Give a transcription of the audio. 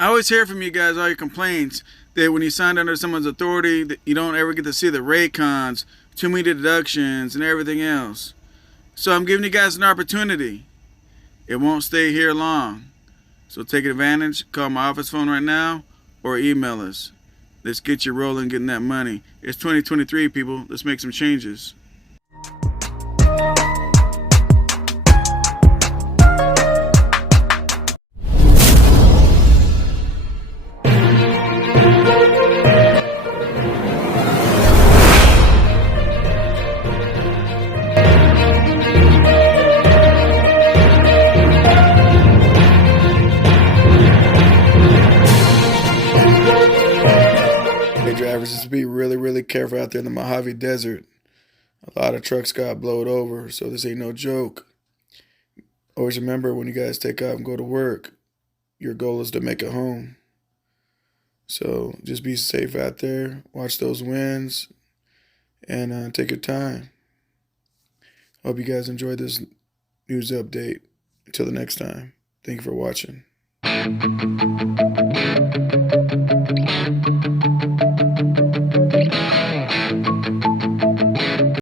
I always hear from you guys all your complaints that when you signed under someone's authority, that you don't ever get to see the Raycons, too many deductions, and everything else. So I'm giving you guys an opportunity. It won't stay here long. So take advantage. Call my office phone right now or email us. Let's get you rolling, getting that money. It's 2023, people. Let's make some changes. Hey drivers, just be really careful out there in the Mojave Desert. A lot of trucks got blowed over, so this ain't no joke. Always remember when you guys take off and go to work, your goal is to make it home. So just be safe out there, watch those winds, and take your time. Hope you guys enjoyed this news update. Until the next time, thank you for watching.